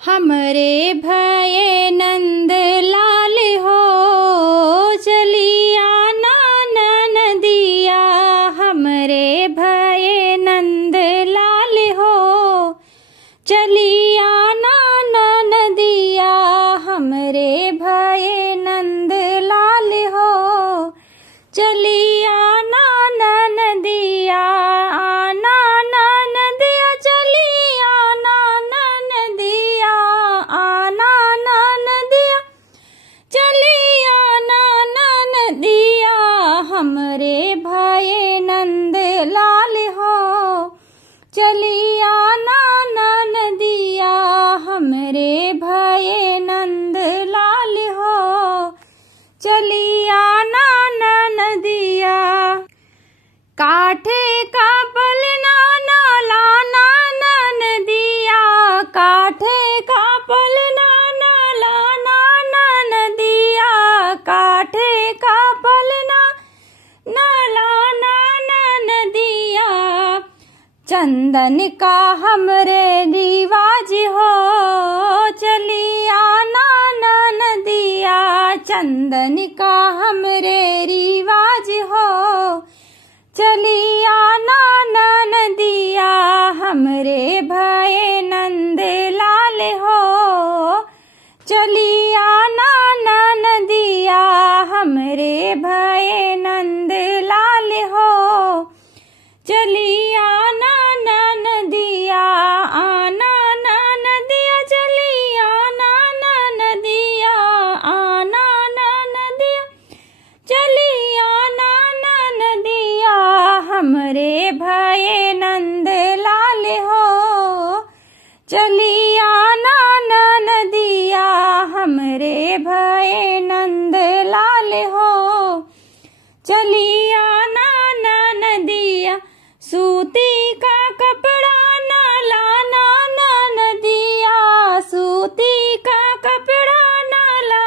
हमरे भये नंद लाल हो चलिया नदिया। हमरे भये नंद लाल हो चलिया नदिया। हमरे भये नंद लाल हो चलिया नदिया। आना नदिया चलिया नदिया। आना नदिया चलिया नदिया। हमरे भये नंद लाल हो चलिया नदिया। हमरे भये नंद लाल हो चलिया नदिया। काठे का पलना नाला नदिया। काठे का पलना नाला नदिया। काठे का पलना नाला नदिया। चंदन का हमरे रिवाज हो चलिया नदिया। चंदन का हमरे रिवाज हो चलिया नदिया। हमरे भये नंद लाल हो चलिया नदिया। हमरे भये नंद लाल हो चलिया नदिया। आना नदिया चलिया नदिया। आना नदिया चलिया नदिया। हमरे भये नंद लाल हो चलिया नदिया। हमरे भये नंद लाल हो चलिया नदिया। सूती का कपड़ा नाला नदिया। सूती का कपड़ा नाला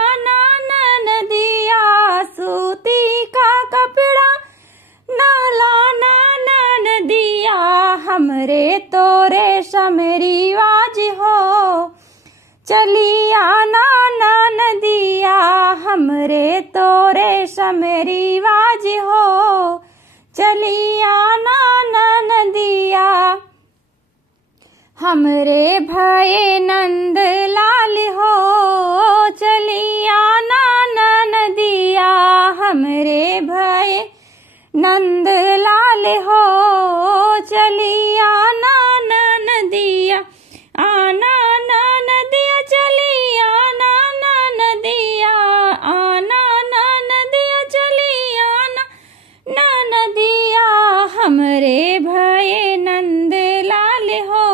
नदिया। सूती का कपड़ा नाला नदिया। हमरे तोरे रिवाज हो चलिया नदिया। हमरे तोरे रिवाज हो चलिया नदिया। हमरे भये नंद लाल हो चलिया नदिया। हमरे भये नंद लाल हो चलिया नदिया। आना नदिया चलिया नदिया। आना नदिया चलिया नदिया। हमरे भये नंद लाल हो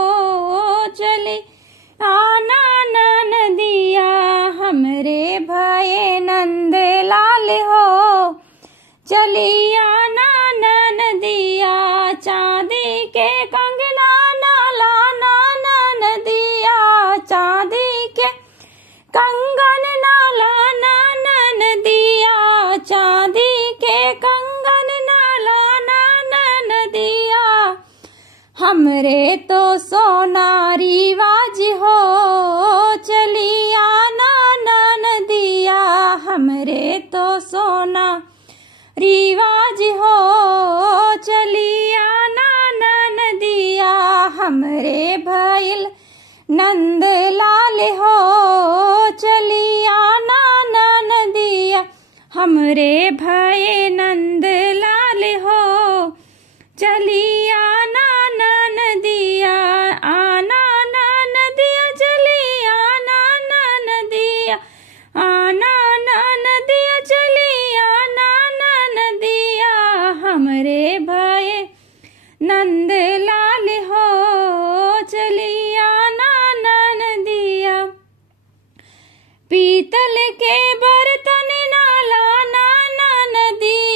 चले आना नदिया। हमरे भये नंद लाल हो चलिया नदिया। चांदी के कंगना नाला नदिया। चांदी के कंगन नाला नदिया। चांदी के कंगन नाला नदिया। हमरे तो सोना रिवाज हो चलिया नदिया। हमरे तो सोना रिवाज हो चलिया नदिया। हमरे भयल नंद लाल हो चलिया नदिया। हमरे भये नंद लाल हो चलिया नदिया। आना नदिया चलिया नदिया। आना नदिया चलिया नदिया। हमरे भये नंद लाल हो चलिया नदिया। पीतल के बर्तन नाला नदिया।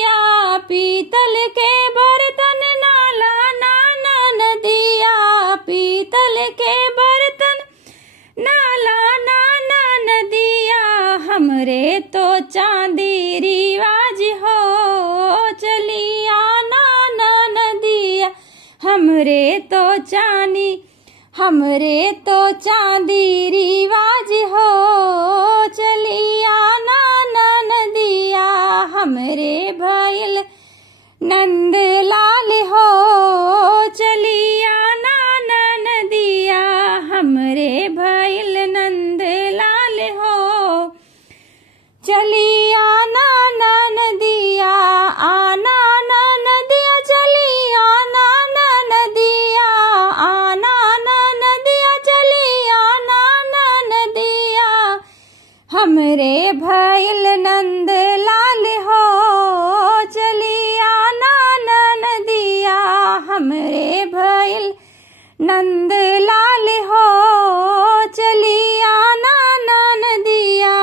हमरे तो चांदी रिवाज हो चलिया ना नदिया हमरे भइल नंद लाल हो चलिया ना नदिया हमरे भइल नंद लाल हो चलिया ना नदिया आना ना नदिया चलिया ना नदिया आना ना नदिया चलिया ना नदिया हमरे भइल नंद लाल हो चलिया ना नदिया हमरे भइल नंद लाल हो चलिया ना नदिया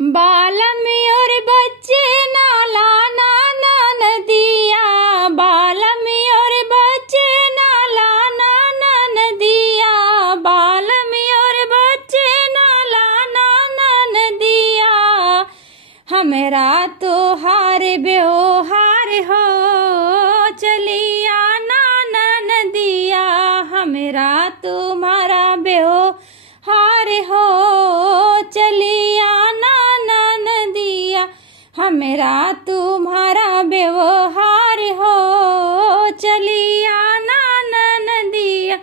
बालम और बच्चे नाला ना नदिया बालम और बच्चे नाला ना नदिया बालम और बच्चे नाला ना नदिया हमरा तो हार व्यवहार हो चलिया ना नदिया हमरा तुम्हारा व्यवहार हो चलिया ना नदिया हमरा तुम्हारा व्यवहार हो चलिया ना नदिया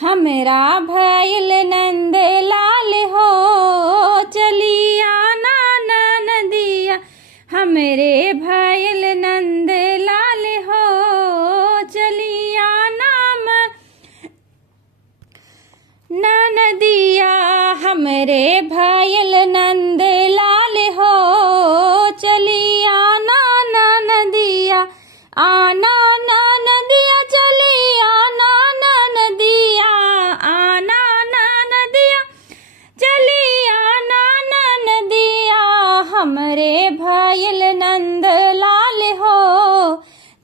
हमरा भइल नंद लाल हो चलिया ना नदिया हमरे भइल नंद लाल हो चलिया नाम नदिया हमरे भइल नंद लाल हो चलिया ना नदिया आना ना नदिया चलिया ना नदिया आना ना नदिया चलिया ना नदिया हमरे भइल नंद लाल हो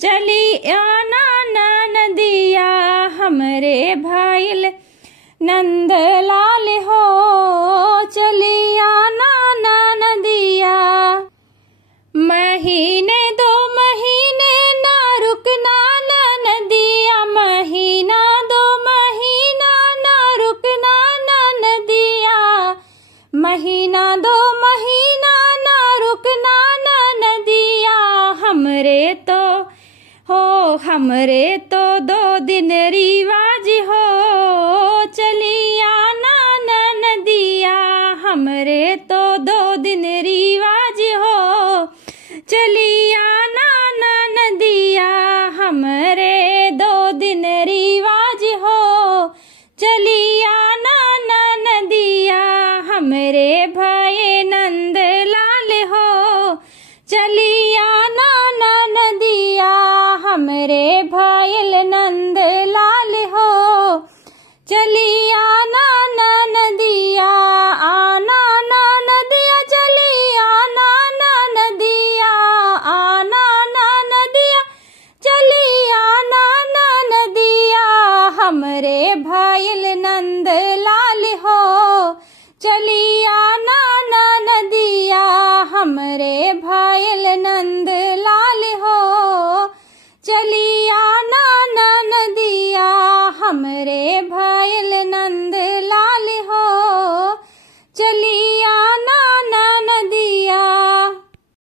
चलिया ना नदिया हमरे भइल नंद लाल हो चलिया ना नदिया महीने 2 महीने ना रुकना नदिया महीना 2 महीना ना रुकना नदिया महीना 2 महीना ना रुकना नदिया हमरे तो 2 दिन रिवाज हो चलिया ना नदिया हमरे तो 2 दिन रिवाज हो चलिया ना नदिया हमरे 2 दिन रिवाज हो चलिया